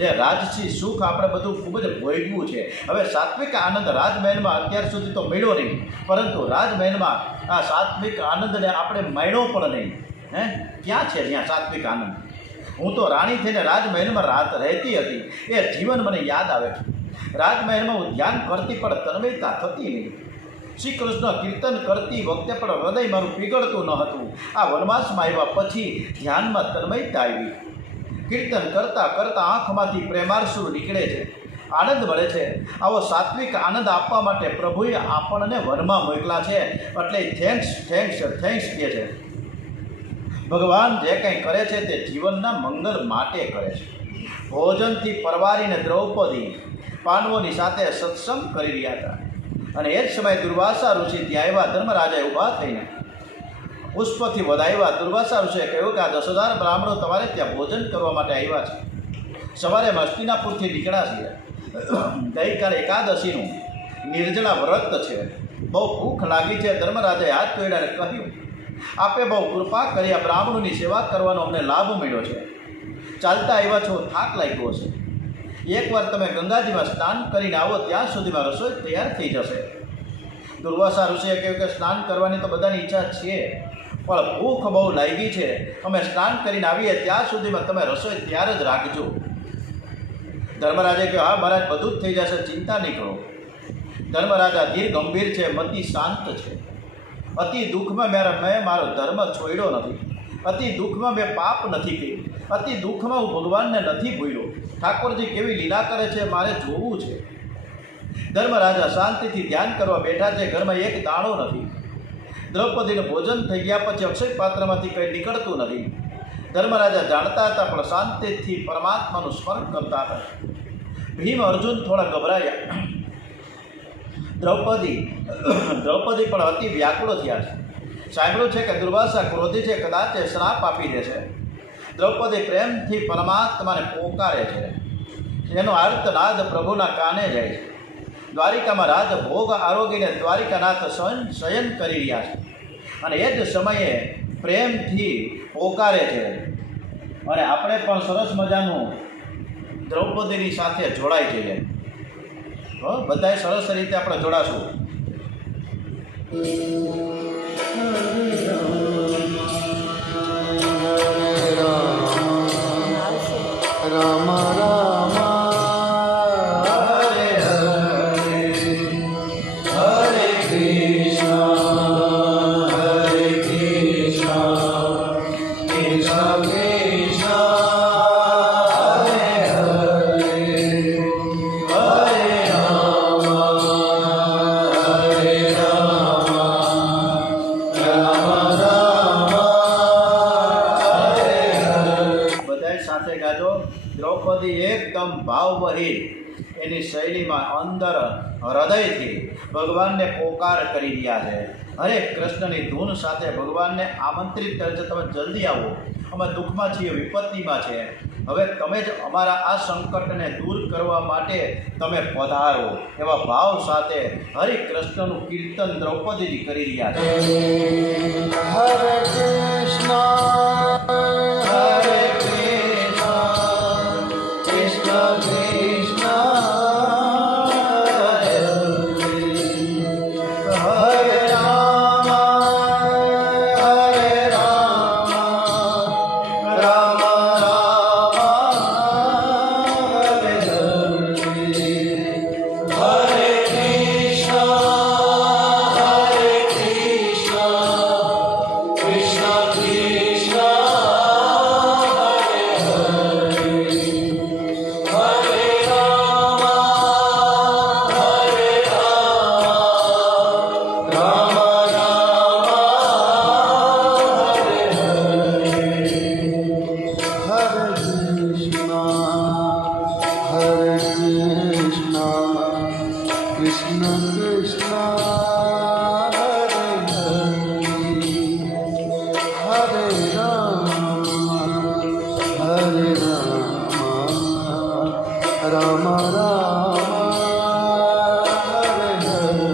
જે રાજસી સુખ આપણે બધું ખૂબ જ ભોગવ્યું છે. હવે સાત્વિક આનંદ રાજમહેલમાં અત્યાર સુધી તો મળ્યો નહીં, પરંતુ રાજમહેલમાં આ સાત્વિક આનંદને આપણે માણ્યો પણ નહીં. ક્યાં છે ત્યાં સાત્વિક આનંદ? હું તો રાણી થઈને રાજમહેલમાં રહેતી હતી. એ જીવન મને યાદ આવે છે. રાજમહેલમાં હું ધ્યાન કરતી પણ તન્મયતા થતી નહીં. શ્રી કૃષ્ણ કીર્તન કરતી વખતે પણ હૃદય મારું પીગળતું ન હતું. આ વનવાસમાં આવ્યા પછી ધ્યાનમાં તન્મયતા આવી. કીર્તન કરતાં કરતાં આંખમાંથી પ્રેમારસુ નીકળે છે, આનંદ મળે છે. આવો સાત્વિક આનંદ આપવા માટે પ્રભુએ આપણને વનમાં મોકલા છે. એટલે થેન્ક્સ કહે છે. ભગવાન જે કંઈ કરે છે તે જીવનના મંગલ માટે કરે છે. ભોજનથી પરવારીને દ્રૌપદી પાંડવોની સાથે સત્સંગ કરી રહ્યા હતા. અને એ જ સમયે દુર્વાસા ઋષિ ત્યાં આવ્યા. ધર્મરાજાએ ઊભા થઈને પુષ્પથી વધાવ્યા. દુર્વાસા ઋષિએ કહ્યું કે આ 10,000 બ્રાહ્મણો તમારે ત્યાં ભોજન કરવા માટે આવ્યા છે. સવારે હસ્તિનાપુરથી નીકળ્યા છીએ. ગઈકાલે એકાદશીનું નિર્જળા વ્રત છે. બહુ ભૂખ લાગી છે. ધર્મરાજાએ હાથ જોડીને કહ્યું, આપે બહુ કૃપા કરી. આ બ્રાહ્મણોની સેવા કરવાનો અમને લાભ મળ્યો છે. ચાલતા આવ્યા છો, થાક લાગ્યો છે. એકવાર તમે ગંગાજીમાં સ્નાન કરીને આવો, ત્યાં સુધીમાં રસોઈ તૈયાર થઈ જશે. દુર્વાસા ઋષિએ કહ્યું કે સ્નાન કરવાની તો બધાની ઈચ્છા છે, પણ ભૂખ બહુ લાગી છે. અમે સ્નાન કરીને આવીએ ત્યાં સુધીમાં તમે રસોઈ તૈયાર જ રાખજો. ધર્મરાજે કહ્યું, હા મહારાજ, બધું જ થઈ જશે, ચિંતા નહીં કરો. ધર્મરાજા ધીર ગંભીર છે, મતિ શાંત છે. અતિ દુઃખમાં મેં મારો ધર્મ છોડ્યો નથી. અતિ દુઃખમાં મેં પાપ નથી કર્યું. અતિ દુઃખમાં હું ભગવાનને નથી ભૂલ્યો. ઠાકોરજી કેવી લીલા કરે છે મારે જોવું છે. ધર્મરાજા શાંતિથી ધ્યાન કરવા બેઠા છે. ઘરમાં એક દાણો નથી. દ્રૌપદીનું ભોજન થઈ ગયા પછી અક્ષય પાત્રમાંથી કંઈ નીકળતું નથી. ધર્મરાજા જાણતા હતા, પણ શાંતિથી પરમાત્માનું સ્મરણ કરતા હતા. ભીમ અર્જુન થોડા ગભરાયા. દ્રૌપદી પણ અતિ વ્યાકુળ થયા છે. સાંભળ્યું છે કે દુર્વાસા ક્રોધી છે, કદાચ શ્રાપ આપી દેશે. દ્રૌપદી પ્રેમથી પરમાત્માને પોકારે છે. એનો આર્તનાદ પ્રભુના કાને જાય છે. દ્વારિકામાં રાજ ભોગ આરોગીને દ્વારિકાનાથ શયન કરી રહ્યા છે અને એ જ સમયે પ્રેમથી પોકારે છે. અને આપણે પણ સરસ મજાનું દ્રૌપદીની સાથે જોડાઈ જઈએ. બધાએ સરસ રીતે આપણે જોડાશું. રામ રામ હરે હરે હરે કૃષ્ણ હરે કૃષ્ણ કૃષ્ણ કૃષ્ણ હરે હરે હરે રામ હરે રામ રામ રામ હરે હરે. બધાએ સાથે ગાજો. દ્રૌપદી એકદમ ભાવવહીન એની શૈલીમાં અંદર હૃદયથી ભગવાનને પોકાર કરી રહ્યા છે. હરે કૃષ્ણની ધૂન સાથે ભગવાનને આમંત્રિત કરે છે, તમે જલ્દી આવો, અમે દુઃખમાં છીએ, વિપત્તિમાં છે, હવે તમે જ અમારા આ સંકટને દૂર કરવા માટે તમે પધારો, એવા ભાવ સાથે હરે કૃષ્ણનું કીર્તન દ્રૌપદીજી કરી રહ્યા છે. હરે કૃષ્ણ હરે કૃષ્ણ કૃષ્ણ હરે હરે રામ હરે રામ રામ રામ હરે હરે Krishna Krishna Krishna Krishna Krishna Hare Hare Hare Rama Rama Rama Hare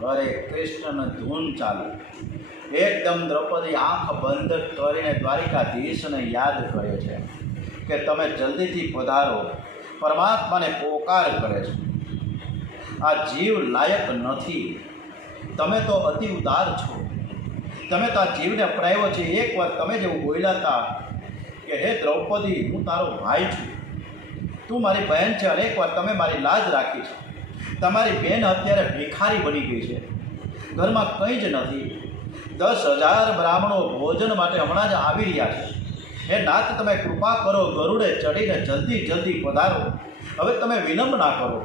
હરે કૃષ્ણની ધૂન ચાલુ. એકદમ દ્રૌપદી આંખ બંધ કરીને દ્વારિકાધીશને યાદ કરે છે કે તમે જલ્દીથી પધારો, પરમાત્માને પોકાર કરે છે. આ જીવ લાયક નથી, તમે તો અતિ ઉદાર છો, તમે તો આ જીવને અપનાવ્યો છે. એકવાર તમે જેવું બોલ્યા હતા કે હે દ્રૌપદી, હું તારો ભાઈ છું, તું મારી બહેન છે, અને એકવાર તમે મારી લાજ રાખી છે. તમારી બહેન અત્યારે ભિખારી બની ગઈ છે, ઘરમાં કંઈ જ નથી. 10,000 બ્રાહ્મણો ભોજન માટે હમણાં જ આવી રહ્યા છે. હે નાથ, તમે કૃપા કરો, ગરુડે ચડીને જલ્દી જલ્દી પધારો. હવે તમે વિલંબ ના કરો,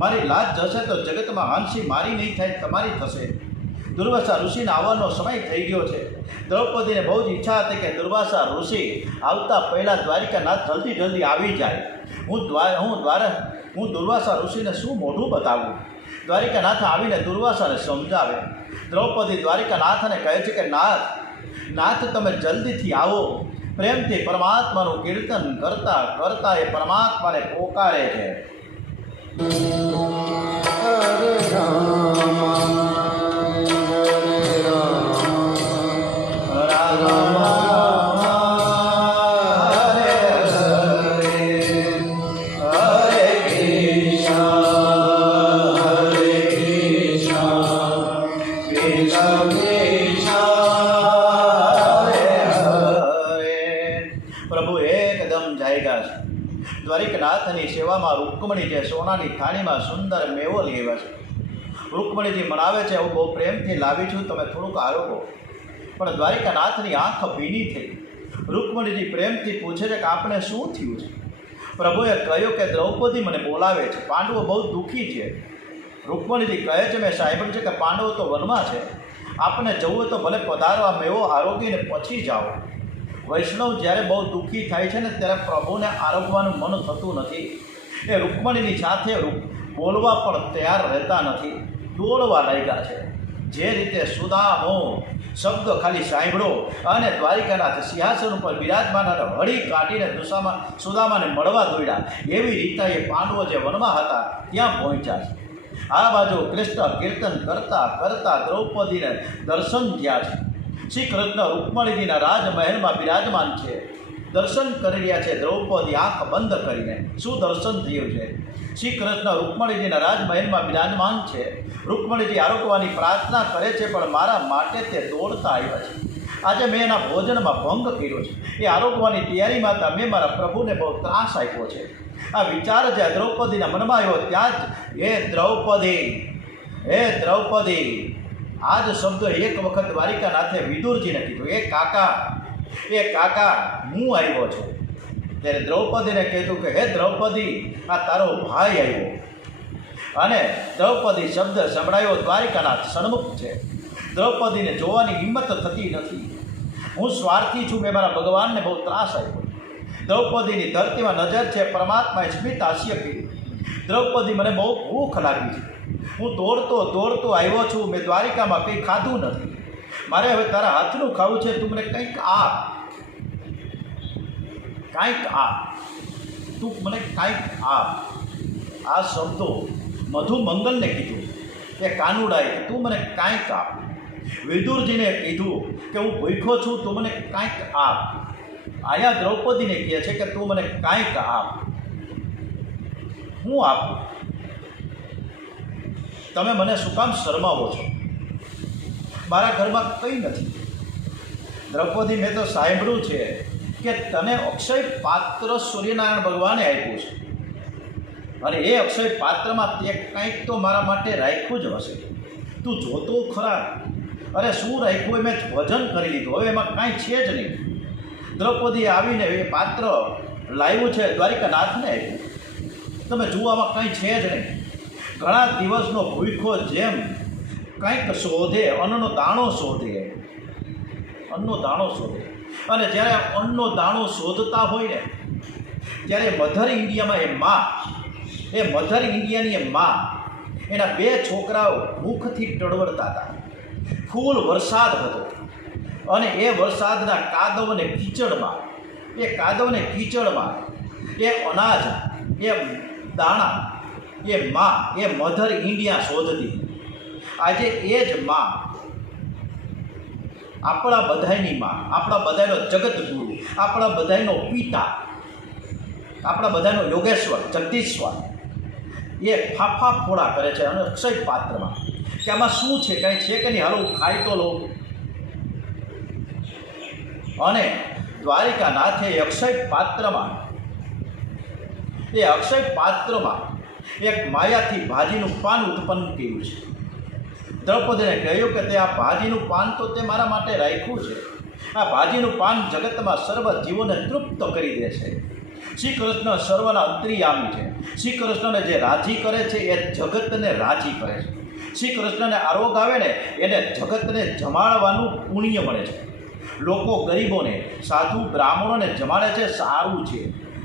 મારી લાજ જશે તો જગતમાં હાંસી મારી નહીં થાય, તમારી થશે. દુર્વાસા ઋષિને આવવાનો સમય થઈ ગયો છે. દ્રૌપદીને બહુ જ ઈચ્છા હતી કે દુર્વાસા ઋષિ આવતા પહેલાં દ્વારિકાનાથ જલ્દી જલ્દી આવી જાય. હું દુર્વાસા ઋષિને શું મોઢું બતાવું? દ્વારિકાનાથ આવીને દુર્વાસાને સમજાવે. દ્રૌપદી દ્વારિકાનાથને કહે છે કે નાથ તમે જલ્દીથી આવો. પ્રેમથી પરમાત્માનું કીર્તન કરતા કરતા એ પરમાત્માને પોકારે છે. Hare Rama Hare Rama Rama Rama Hare Hare Hare Krishna Krishna Krishna પ્રભુ એકદમ જાયગા છે. દ્વારિકાનાથની સેવામાં રૂકમણી જે સોનાની થાળીમાં સુંદર મેવો લેવા છે. રૂકમણીજી મનાવે છે, હું બહુ પ્રેમથી લાવી છું, તમે થોડુંક આરોગો. પણ દ્વારિકાનાથની આંખ ભીની થઈ. રૂકમણીજી પ્રેમથી પૂછે છે કે આપણે શું થયું છે? પ્રભુએ કહ્યું કે દ્રૌપદી મને બોલાવે છે, પાંડવો બહુ દુઃખી છે. રૂકમણીજી કહે છે, મેં સાહેબ છે કે પાંડવો તો વનમાં છે, આપને જવું તો ભલે પધારો, આ મેવો આરોગીને પછી જાઓ. વૈષ્ણવ જ્યારે બહુ દુઃખી થાય છે ને, ત્યારે પ્રભુને આરોગવાનું મન થતું નથી. એ રૂકમણીની સાથે બોલવા પણ તૈયાર રહેતા નથી, દોડવા લાગ્યા છે. જે રીતે શબ્દ ખાલી સાંભળો અને દ્વારિકાનાથ સિંહાસન ઉપર બિરાજમાન અને હળી કાઢીને સુદામાને મળવા દોડ્યા. એવી રીતે એ પાંડવો જે વનમાં હતા ત્યાં પહોંચ્યા છે. આ બાજુ કૃષ્ણ કીર્તન કરતા કરતા દ્રૌપદીને દર્શન થયા છે. શ્રી કૃષ્ણ રૂકમણીજીના રાજમહેલમાં બિરાજમાન છે. દર્શન કરી રહ્યા છે. દ્રૌપદી આંખ બંધ કરીને. શું દર્શન થયું છે? શ્રી કૃષ્ણ રૂકમણીજીના રાજમહેલમાં બિરાજમાન છે. રૂકમણીજી આરોગવાની પ્રાર્થના કરે છે, પણ મારા માટે તે દોડતા આવ્યા છે. આજે મેં એના ભોજનમાં ભંગ કર્યો છે. એ આરોગવાની તૈયારીમાં હતા. મેં મારા પ્રભુને બહુ ત્રાસ આપ્યો છે. આ વિચાર જે દ્રૌપદીના મનમાં આવ્યો ત્યાં જ હે દ્રૌપદી આ જ શબ્દો એક વખત દ્વારિકાનાથે વિદુરજીને કીધું, એ કાકા હું આવ્યો છું. ત્યારે દ્રૌપદીને કીધું કે હે દ્રૌપદી આ તારો ભાઈ આવ્યો. અને દ્રૌપદી શબ્દ સંભળાયો. દ્વારિકાનાથ સન્મુખ છે. દ્રૌપદીને જોવાની હિંમત થતી નથી. હું સ્વાર્થી છું. મેં મારા ભગવાનને બહુ ત્રાસ આપ્યો. દ્રૌપદીની ધરતીમાં નજર છે. પરમાત્માએ સ્મિત હાસ્ય કર્યું. દ્રૌપદી મને બહુ ભૂખ લાગી છે. હું દોડતો આવ્યો છું. મેં દ્વારિકામાં કંઈ ખાધું નથી. મારે હવે તારા હાથનું ખાવું છે. તું મને કંઈક આપ. આ શબ્દો મધુમંગલને કીધું. એ કાનુડાએ તું મને કાંઈક આપ. વિદુરજીને કીધું કે હું ભૂખ્યો છું, તું મને કાંઈક આપ. અહીંયા દ્રૌપદીને કહે છે કે તું મને કાંઈક આપ. હું આપું? તમે મને શું કામ શરમાવો છો? મારા ઘરમાં કંઈ નથી. દ્રૌપદી મેં તો સાંભળ્યું છે કે તને અક્ષય પાત્ર સૂર્યનારાયણ ભગવાને આપ્યું છે, અને એ અક્ષય પાત્રમાં તે કંઈક તો મારા માટે રાખ્યું જ હશે. તું જોતો ખરા. અરે શું રાખ્યું? મેં ભજન કરી લીધું. હવે એમાં કાંઈ છે જ નહીં. દ્રૌપદીએ આવીને એ પાત્ર લાવ્યું છે, દ્વારિકાનાથને આપ્યું. તમે જુઓ આમાં કંઈ છે જ નહીં. ઘણા દિવસનો ભૂખો જેમ કંઈક શોધે, અન્નનો દાણો શોધે. અને જ્યારે અન્નનો દાણો શોધતા હોય ને ત્યારે મધર ઇન્ડિયાની એ માં એના 2 છોકરાઓ ભૂખથી ટળવળતા હતા. ફૂલ વરસાદ હતો અને એ વરસાદના કાદવ અને કીચડમાં એ અનાજ, એ દાણા, એ મધર ઇન્ડિયા શોધતી. આજે એ જ માં, આપણા બધાયની માં, આપણા બધાયનો જગતગુરુ, આપણા બધાયનો પિતા, આપણા બધાનો યોગેશ્વર, જગદીશ્વર, એ ફાફા ફોડા કરે છે અને અક્ષય પાત્રમાં કે આમાં શું છે, કાંઈ છે કે નહીં, હાલો ખાઈ તો લો. અને દ્વારિકાનાથે અક્ષય પાત્રમાં એક માયાથી ભાજીનું પાન ઉત્પન્ન કર્યું છે. દ્રૌપદીને કહ્યું કે તે આ ભાજીનું પાન તો તે મારા માટે રાખ્યું છે. આ ભાજીનું પાન જગતમાં સર્વ જીવોને તૃપ્ત કરી દે છે. શ્રી કૃષ્ણ સર્વના અંતર્યામી છે. શ્રી કૃષ્ણને જે રાજી કરે છે એ જગતને રાજી કરે છે. શ્રી કૃષ્ણને આરોગ આવે ને એને જગતને જમાડવાનું પુણ્ય મળે છે. લોકો ગરીબોને, સાધુ બ્રાહ્મણોને જમાડે છે, સારું છે.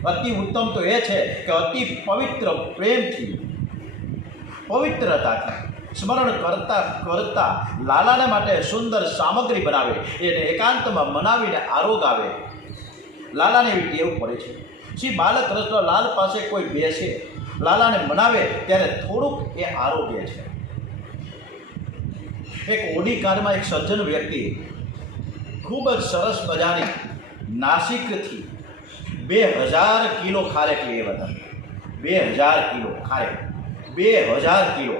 અતિ ઉત્તમ તો એ છે કે અતિ પવિત્ર પ્રેમથી, પવિત્રતાથી સ્મરણ કરતા લાલાને માટે સુંદર સામગ્રી બનાવે, એને એકાંતમાં મનાવીને આરોગ આવે. લાલાને એવી ટેવ પડે છે. શ્રી બાલકૃષ્ણ લાલ પાસે કોઈ બેસે, લાલાને મનાવે ત્યારે થોડુંક એ આરોગ્ય છે. એક ઓડી કારમાં એક સજ્જન વ્યક્તિ ખૂબ જ સરસ મજાની નાસિકથી 2000 કિલો ખારેક લઈ આવ્યા હતા. 2000 કિલો ખારેક, 2000 કિલો,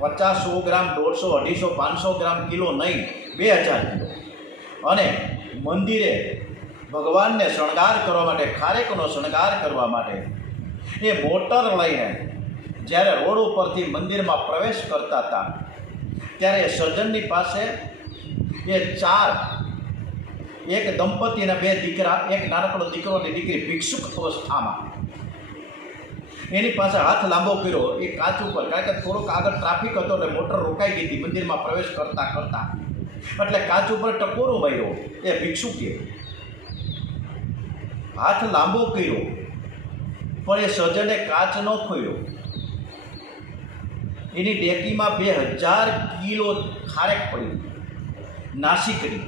50, 100 ગ્રામ, 150, 250, 500 ગ્રામ કિલો નહીં, 2000 કિલો. અને મંદિરે ભગવાનને શણગાર કરવા માટે, ખારેકનો શણગાર કરવા માટે એ મોટર લઈને જ્યારે રોડ ઉપરથી મંદિરમાં પ્રવેશ કરતા હતા ત્યારે એ સર્જનની પાસે એ 4, એક દંપતી અને 2 દીકરા, એક નાનકડો દીકરો અને દીકરી ભિક્ષુક અવસ્થામાં, એની પાસે હાથ લાંબો કર્યો એ કાચ ઉપર, કારણ કે થોડોક આગળ ટ્રાફિક હતો એટલે મોટર રોકાઈ ગઈ હતી મંદિરમાં પ્રવેશ કરતા, એટલે કાચ ઉપર ટકોરો માર્યો એ ભિક્ષુકે, હાથ લાંબો કર્યો પણ એ સજ્જને કાચ ન ખોલ્યો. એની ડેકીમાં 2000 કિલો ખારેક પડી. નાસી કરી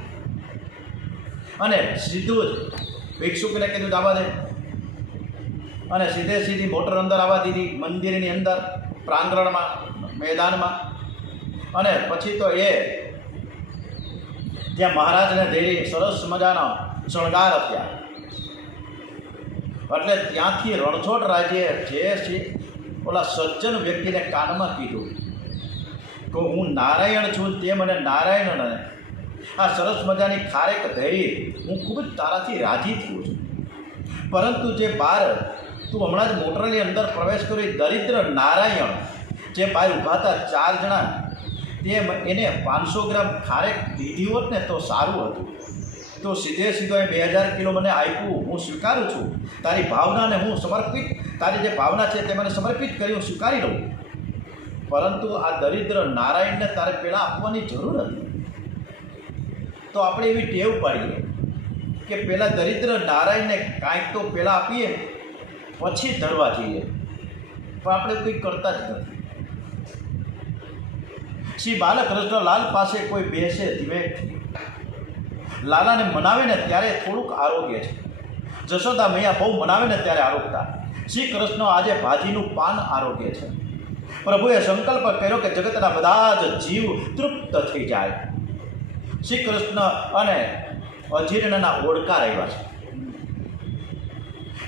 અને સીધું જ ભિક્ષુકને કીધું આવવા દે અને સીધી મોટર અંદર આવવા દીધી મંદિરની અંદર પ્રાંગણમાં મેદાનમાં. અને પછી તો એ ત્યાં મહારાજને ધૈર્ય સરસ મજાના શણગાર થયા. એટલે ત્યાંથી રણછોડ રાજ્યે જે ઓલા સજ્જન વ્યક્તિને કાનમાં કીધું કે હું નારાયણ છું, તે મને નારાયણને આ સરસ મજાની ખારેક ધૈર્ય હું ખૂબ જ તારાથી રાજી થયો છું. પરંતુ જે બહાર તું હમણાં જ મોટરની અંદર પ્રવેશ કરી દરિદ્ર નારાયણ જે બહાર ઊભા હતા 4 જણા, તે એને 500 ગ્રામ ખારેક દીધી હોત ને તો સારું હતું. તો સીધો એ 2000 કિલો મને આપ્યું, હું સ્વીકારું છું. તારી ભાવનાને હું સમર્પિત, તારી જે ભાવના છે તે મને સમર્પિત કરી હું સ્વીકારી લઉં. પરંતુ આ દરિદ્ર નારાયણને તારે પહેલાં આપવાની જરૂર હતી. તો આપણે એવી ટેવ પાડીએ કે પહેલાં દરિદ્ર નારાયણને કાંઈક તો પહેલાં આપીએ પછી ધરવા જઈએ, પણ આપણે કંઈ કરતા જ નથી. શ્રી બાલકૃષ્ણ લાલ પાસે કોઈ બેસે ધીમેથી, લાલાને મનાવે ને ત્યારે થોડુંક આરોગ્ય છે. જશોદા મૈયા બહુ મનાવે ને ત્યારે આરોગતા. શ્રી કૃષ્ણ આજે ભાજીનું પાન આરોગ્ય છે. પ્રભુએ સંકલ્પ કર્યો કે જગતના બધા જ જીવ તૃપ્ત થઈ જાય. શ્રી કૃષ્ણ અને અજીર્ણના ઓળકાર આવ્યા છે.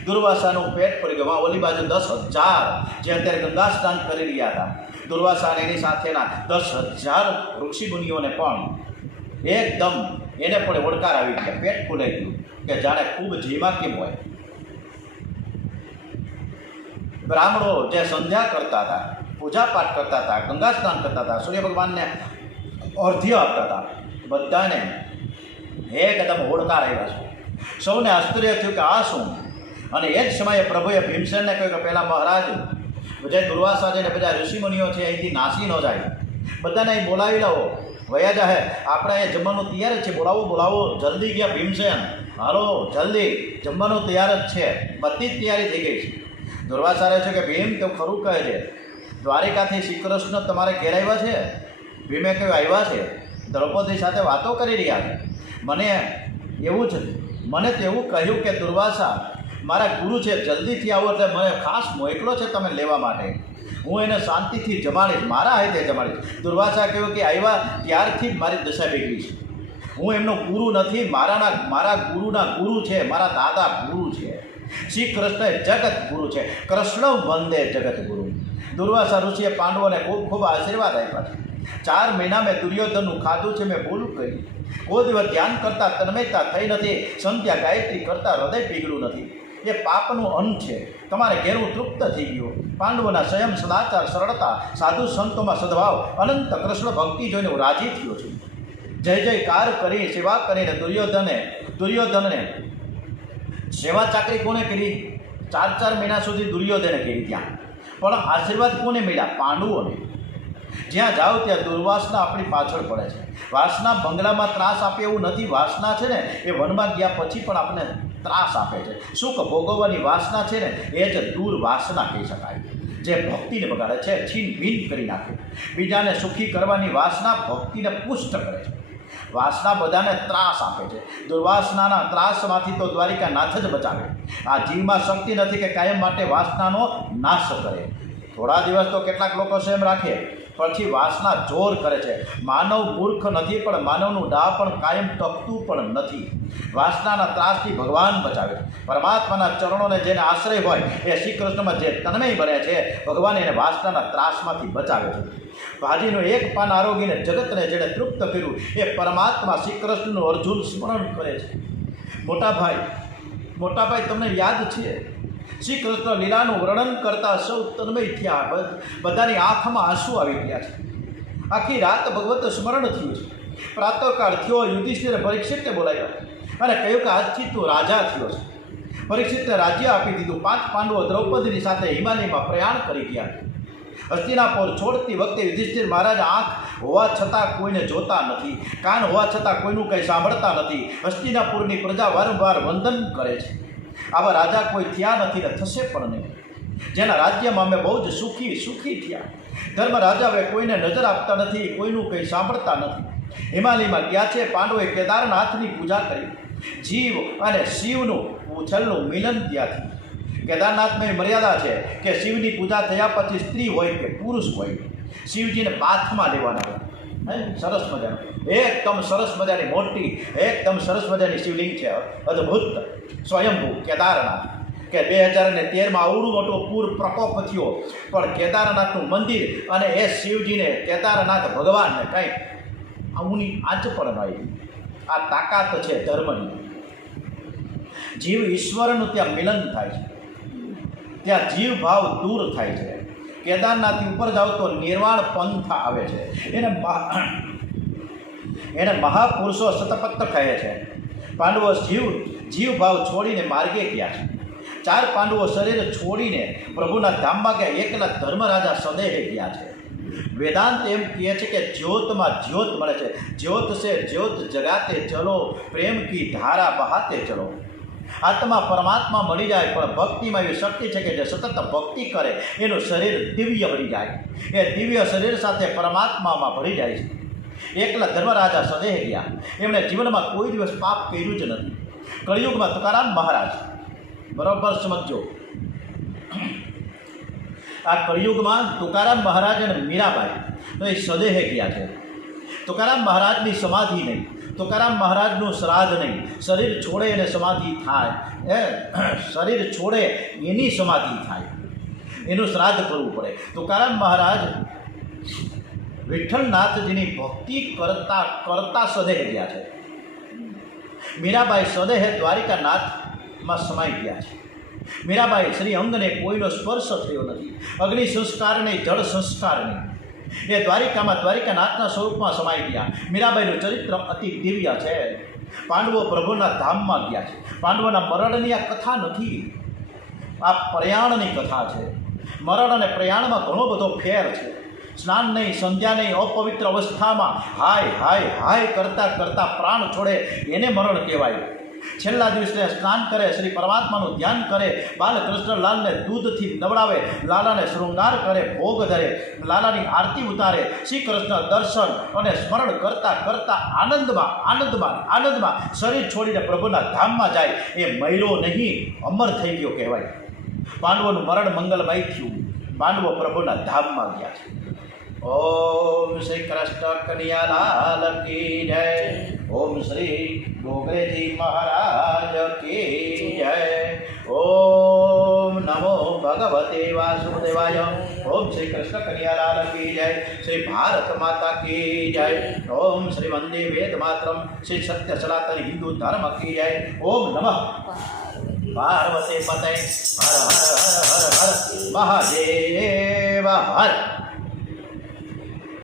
દુર્વાસાનું પેટ પડી ગયું. ઓલી બાજુ 10,000 જે અત્યારે ગંગા સ્નાન કરી રહ્યા હતા, દુર્વાસા અને એની સાથેના 10,000 ઋષિમુનિઓને પણ એકદમ એને પણ ઓળકાર આવી ગયા. પેટ ફૂલાઈ ગયું કે જાણે ખૂબ જીમાં કેમ હોય. બ્રાહ્મણો જે સંધ્યા કરતા હતા, પૂજાપાઠ કરતા હતા, ગંગા સ્નાન કરતા હતા, સૂર્ય ભગવાનને અર્ધ્ય આપતા હતા, બધાને એકદમ ઓળકાર આવ્યા છે. સૌને આશ્ચર્ય થયું કે આ શું. અને એ જ સમયે પ્રભુએ ભીમસેનને કહ્યું કે પહેલાં મહારાજ જે દુર્વાસા છે ને બધા ઋષિમુનિઓ છે અહીંથી નાસી ન જાય, બધાને અહીં બોલાવી લાવો, વયા જાહે, આપણે અહીંયા જમવાનું તૈયાર જ છે, બોલાવો જલ્દી. ગયા ભીમસેન, હાલો જલ્દી, જમવાનું તૈયાર જ છે, બધી જ તૈયારી થઈ ગઈ છે. દુર્વાસા રહે છે કે ભીમ તો ખરું કહે છે, દ્વારિકાથી શ્રી કૃષ્ણ તમારે ઘેર આવ્યા છે? ભીમે કહ્યું આવ્યા છે, દ્રૌપદી સાથે વાતો કરી રહ્યા છે. મને તો એવું કહ્યું કે દુર્વાસા મારા ગુરુ છે, જલ્દીથી આવો, એટલે મને ખાસ મોકલો છે તમે લેવા માટે. હું એને શાંતિથી જમાડીશ, મારા હાથે જમાડીશ. દુર્વાસા કહ્યું કે આવ્યા ત્યારથી જ મારી દશા બગડી છે. હું એમનો ગુરુ નથી, મારા ગુરુના ગુરુ છે, મારા દાદા ગુરુ છે. શ્રી કૃષ્ણ જગત ગુરુ છે. કૃષ્ણ વંદે જગત ગુરુ. દુર્વાસા ઋષિએ પાંડવોને ખૂબ ખૂબ આશીર્વાદ આપ્યા છે. 4 મહિના મેં દુર્યોધનનું ખાધું છે, મેં ભૂલ કરી. કોઈ દિવસ ધ્યાન કરતાં તન્મયતા થઈ નથી, સંધ્યા ગાયત્રી કરતાં હૃદય પીગળું નથી. એ પાપનું અંત છે. તમારે ઘેરું તૃપ્ત થઈ ગયું. પાંડવોના સંયમ, સદાચાર, સરળતા, સાધુ સંતોમાં સદભાવ, અનંત કૃષ્ણ ભક્તિ જોઈને હું રાજી થયો છું. જય જયકાર કરી સેવા કરીને દુર્યોધનને સેવા ચાકરી કોને કરી? 4 મહિના સુધી દુર્યોધને કરી. ત્યાં પણ આશીર્વાદ કોને મળ્યા? પાંડવોને. જ્યાં જાઓ ત્યાં દુર્વાસના આપણી પાછળ પડે છે. વાસના બંગલામાં ત્રાસ આપે એવું નથી. વાસના છે ને એ વનમાં ગયા પછી પણ આપણે ત્રાસ આપે છે. સુખ ભોગવવાની વાસના છે ને એ જ દુર્વાસના કહી શકાય, જે ભક્તિને બગાડે છે, છીન ભીન કરી નાખે. બીજાને સુખી કરવાની વાસના ભક્તિને પુષ્ટ કરે છે. વાસના બધાને ત્રાસ આપે છે. દુર્વાસનાના ત્રાસમાંથી તો દ્વારિકાનાથ જ બચાવે. આ જીવમાં શક્તિ નથી કે કાયમ માટે વાસનાનો નાશ કરે. થોડા દિવસ તો કેટલાક લોકો સેમ રાખે, પછી વાસના જોર કરે છે. માનવ મૂર્ખ નથી, પણ માનવનું ડાહ પણ કાયમ ટકતું પણ નથી. વાસનાના ત્રાસથી ભગવાન બચાવે. પરમાત્માના ચરણોને જેને આશ્રય હોય એ શ્રી કૃષ્ણમાં જે તન્મય બને છે, ભગવાન એને વાસનાના ત્રાસમાંથી બચાવે છે. ભાજીનું એક પાન આરોગીને જગતને જેણે તૃપ્ત કર્યું એ પરમાત્મા શ્રી કૃષ્ણનું અર્જુન સ્મરણ કરે છે. મોટાભાઈ તમને યાદ છે, શ્રી કૃષ્ણ લીલાનું વર્ણન કરતા સૌ તન્મય થયા. બધાની આંખમાં આંસુ આવી ગયા છે. આખી રાત ભગવત સ્મરણ થયું છે. પ્રાતઃકાળ થયો, યુધિષ્ઠિરે પરીક્ષિતને બોલાવ્યા અને કહ્યું કે આજથી તું રાજા થયો છે. પરીક્ષિતને રાજ્ય આપી દીધું. 5 પાંડવો દ્રૌપદીની સાથે હિમાલયમાં પ્રયાણ કરી ગયા. હસ્તિનાપુર છોડતી વખતે યુધિષ્ઠિર મહારાજ આંખ હોવા છતાં કોઈને જોતા નથી, કાન હોવા છતાં કોઈનું કંઈ સાંભળતા નથી. હસ્તિનાપુરની પ્રજા વારંવાર વંદન કરે છે. આવા રાજા કોઈ થયા નથી ને થશે પણ નહીં. જેના રાજ્યમાં અમે બહુ જ સુખી થયા. ધર્મ રાજા હવે કોઈને નજર આપતા નથી, કોઈનું કંઈ સાંભળતા નથી. હિમાલયમાં ગયા છે. પાંડવોએ કેદારનાથની પૂજા કરી. જીવ અને શિવનું છેલ્લું મિલન ત્યાંથી. કેદારનાથમાં એ મર્યાદા છે કે શિવની પૂજા થયા પછી સ્ત્રી હોય કે પુરુષ હોય, શિવજીને બાથમાં લેવાના હોય. સરસ મજાનું, એકદમ સરસ મજાની મોટી, એકદમ સરસ મજાની શિવલિંગ છે, અદ્ભુત સ્વયંભૂ કેદારનાથ. કે 2013માં આવડું મોટો પૂર પ્રકોપ થયો, પણ કેદારનાથનું મંદિર અને એ શિવજીને કેદારનાથ ભગવાનને કંઈ આવુંની આંચ પણ ન આવી. આ તાકાત છે ધર્મની. જીવ ઈશ્વરનું ત્યાં મિલન થાય છે, ત્યાં જીવ ભાવ દૂર થાય છે. કેદારનાથથી ઉપર જાઓ તો નિર્વાણ પંથ આવે છે. એને મહાપુરુષો શતપથ કહે છે. પાંડવો જીવ ભાવ છોડીને માર્ગે ગયા છે. 4 પાંડવો શરીર છોડીને પ્રભુના ધામમાં ગયા. એકલા ધર્મરાજા સદેહે ગયા છે. વેદાંત એમ કહે છે કે જ્યોતમાં જ્યોત મળે છે. જ્યોત સે જ્યોત જગાતે ચલો, પ્રેમ કી ધારા બહાતે ચલો. આત્મા પરમાત્મા મળી જાય, પણ ભક્તિમાં એવી શક્તિ છે કે જે સતત ભક્તિ કરે એનું શરીર દિવ્ય બની જાય. એ દિવ્ય શરીર સાથે પરમાત્મામાં ભળી જાય છે. એકલા ધર્મરાજા સદેહ ગયા. એમણે જીવનમાં કોઈ દિવસ પાપ કર્યું જ નથી. કળિયુગમાં તુકારામ મહારાજ, બરાબર સમજો, આ કળિયુગમાં તુકારામ મહારાજ અને મીરાબાઈ તો એ સદેહે ગયા છે. તુકારામ મહારાજની સમાધિ નહીં, તુકારામ મહારાજનું શ્રાદ્ધ નહીં. શરીર છોડે એને સમાધિ થાય, શરીર છોડે એની સમાધિ થાય, એનું શ્રાદ્ધ કરવું પડે. તુકારામ મહારાજ વિઠ્ઠલનાથજીની ભક્તિ કરતા સદેહ ગયા છે. મીરાબાઈ સદેહે દ્વારિકાનાથમાં સમાઈ ગયા છે. મીરાબાઈ શ્રી અંગને કોઈનો સ્પર્શ થયો નથી. અગ્નિ સંસ્કાર નહીં, જળ સંસ્કાર નહીં. એ દ્વારિકામાં દ્વારિકાનાથના સ્વરૂપમાં સમાઈ ગયા. મીરાબાઈનું ચરિત્ર અતિ દિવ્ય છે. પાંડવો પ્રભુના ધામમાં ગયા છે. પાંડવોના મરણની આ કથા નથી, આ પ્રયાણની કથા છે. મરણ અને પ્રયાણમાં ઘણો બધો ફેર છે. સ્નાન નહીં, સંધ્યા નહીં, અપવિત્ર અવસ્થામાં હાય હાય હાય કરતાં કરતાં પ્રાણ છોડે એને મરણ કહેવાય. છેલ્લા દિવસે સ્નાન કરે, શ્રી પરમાત્માનું ધ્યાન કરે, બાલકૃષ્ણ લાલને દૂધથી નવડાવે, લાલાને શૃંગાર કરે, ભોગ ધરે, લાલાની આરતી ઉતારે, શ્રી કૃષ્ણ દર્શન અને સ્મરણ કરતાં કરતાં આનંદમાં આનંદમાં આનંદમાં શરીર છોડીને પ્રભુના ધામમાં જાય. એ મહિલો નહીં, અમર થઈ ગયો કહેવાય. પાંડવોનું મરણ મંગલમય થયું. પાંડવો પ્રભુના ધામમાં ગયા છે. ઓમ શ્રી કૃષ્ણ કનૈયાલાલ કી જય. ઓમ શ્રી ગોગરેજી મહારાજ કી જય. ઓમ નમો ભગવતે વાસુદેવાય. ઓમ શ્રી કૃષ્ણ કનૈયાલાલ કી જય. શ્રી ભારત માતા કી જય. ઓમ શ્રી વંદે વેદ માતરમ. શ્રી સત્ય સનાતન હિન્દુ ધર્મ કી જય. ઓમ નમઃ પાર્વતી પતય. હર હર હર હર હર મહાદેવ હર.